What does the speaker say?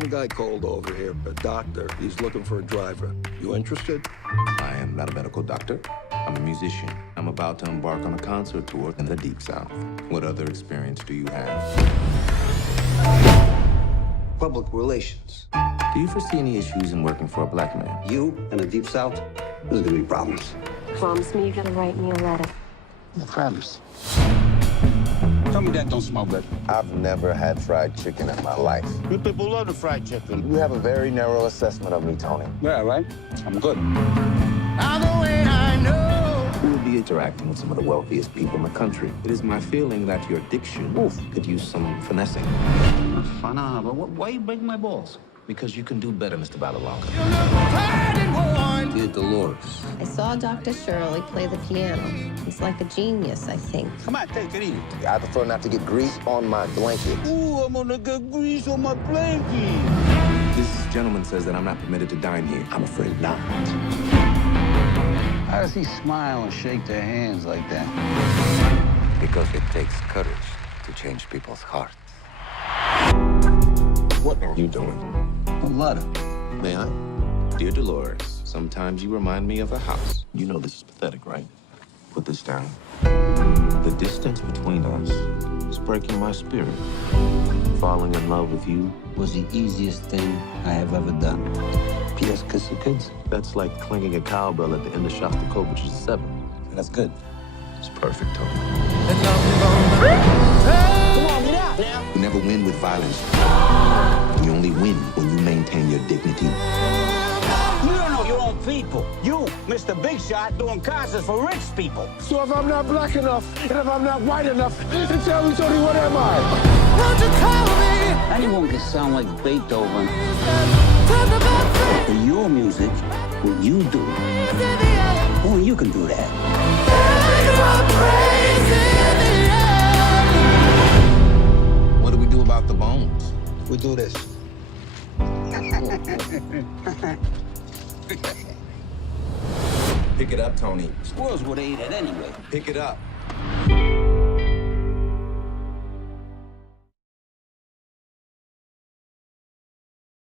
Some guy called over here, a doctor. He's looking for a driver. You interested? I am not a medical doctor. I'm a musician. I'm about to embark on a concert tour in the Deep South. What other experience do you have? Public relations. Do you foresee any issues in working for a black man? You in the Deep South, there's gonna be problems. Promise me you're gonna write me a letter. I promise. Tell me that don't smell good. I've never had fried chicken in my life. You people love the fried chicken. You have a very narrow assessment of me, Tony. Yeah, right? I'm good. You will be interacting with some of the wealthiest people in the country. It is my feeling that your diction could use some finessing. But why you breaking my balls? Because you can do better, Mr. Balalonga. Dear Dolores. I saw Dr. Shirley play the piano. He's like a genius, I think. Come on, take it easy. I prefer not to get grease on my blanket. Ooh, I'm gonna get grease on my blanket. This gentleman says that I'm not permitted to dine here. I'm afraid not. How does he smile and shake their hands like that? Because it takes courage to change people's hearts. What are you doing? A letter. May I? Dear Dolores, sometimes you remind me of a house. You know this is pathetic, right? Put this down. The distance between us is breaking my spirit. Falling in love with you Was the easiest thing I have ever done. P.S. Kiss the kids. that's like clanging a cowbell at the end of Shostakovich's 7. That's good. It's perfect, Tony. Come on, get out now. You never win with violence. You only win when you maintain your dignity. You don't know your own people. You, Mr. Big Shot, doing concerts for rich people. So if I'm not black enough, and if I'm not white enough, then tell me, Tony, what am I? Anyone can sound like Beethoven. For your music, what you do, only you can do that. What do we do about the bones? We do this. Pick it up, Tony. Squirrels would eat it anyway. Pick it up.